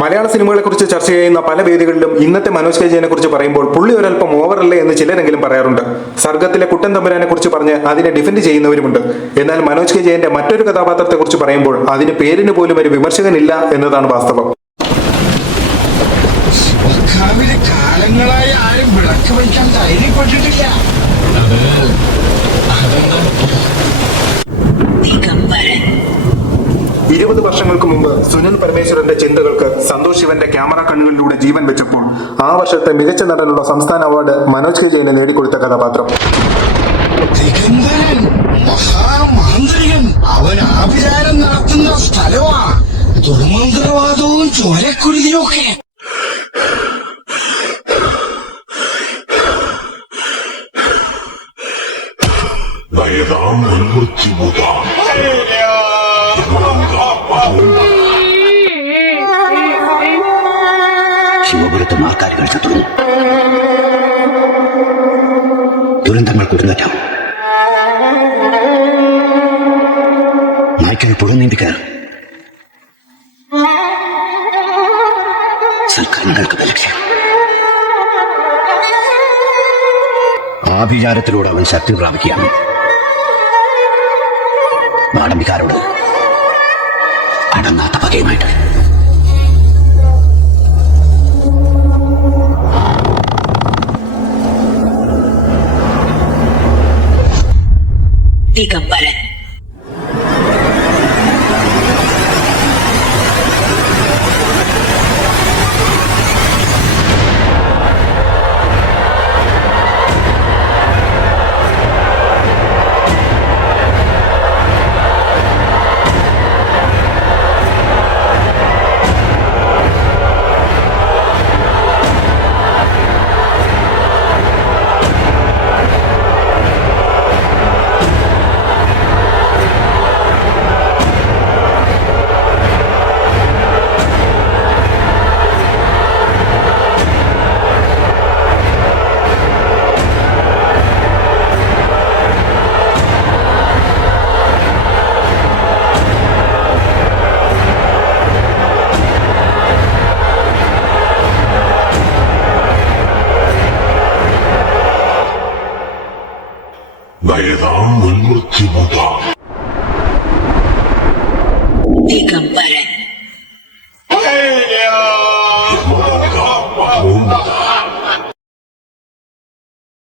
മലയാള സിനിമകളെ കുറിച്ച് ചർച്ച ചെയ്യുന്ന പല വേദികളിലും ഇന്നത്തെ മനോജ് കെ ജയനെ കുറിച്ച് പറയുമ്പോൾ പുള്ളി ഒരല്പം ഓവറല്ലേ എന്ന് ചിലരെങ്കിലും പറയാറുണ്ട്. സർഗത്തിലെ കുട്ടൻ തമ്പുരാനെ കുറിച്ച് പറഞ്ഞ് അതിനെ ഡിഫെൻഡ് ചെയ്യുന്നവരുമുണ്ട്. എന്നാൽ മനോജ് കെ ജയന്റെ മറ്റൊരു കഥാപാത്രത്തെ കുറിച്ച് പറയുമ്പോൾ അതിന് പേരിന് പോലും ഒരു വിമർശകനില്ല എന്നതാണ് വാസ്തവം. കാലങ്ങളായി ആരും വിളക്ക് വയ്ക്കാൻ ധൈര്യപ്പെട്ടിട്ടില്ല. 20 വർഷങ്ങൾക്ക് മുമ്പ് സുനിൽ പരമേശ്വരന്റെ ചിന്തകൾക്ക് സന്തോഷ് ശിവന്റെ ക്യാമറ കണ്ണുകളിലൂടെ ജീവൻ വെച്ചപ്പോൾ ആ വർഷത്തെ മികച്ച നടനുള്ള സംസ്ഥാന അവാർഡ് മനോജ് കെ ജയന് നേടിക്കൊടുത്ത കഥാപാത്രം. ദിഗംബരൻ, മഹാമാന്ത്രികൻ, അവൻ ആഭിചാരം നടത്തുന്ന സ്ഥലമാ. ദുർമന്ത്രവാദവും ചോരക്കുരുതിയും ഒക്കെ. ശിവപുരത്ത് മാർക്കാരുകൾ ചത്തുന്നു. ദുരന്തങ്ങൾ കൊടുങ്ങറ്റാം. നായ്ക്കൾ പുഴ നീന്തിക്കയറും. സർക്കാരുകൾക്ക് ബലക്ഷ ആഭിചാരത്തിലൂടെ അവൻ ശക്തി പ്രാപിക്കുകയാണ്. നാടമ്പിക്കാരോട് അടങ്ങാത്ത പകയുമായിട്ട്. ദിഗംബരൻ നയതാം മുൻമൃത്യുമുഖ. ദിഗംബരൻ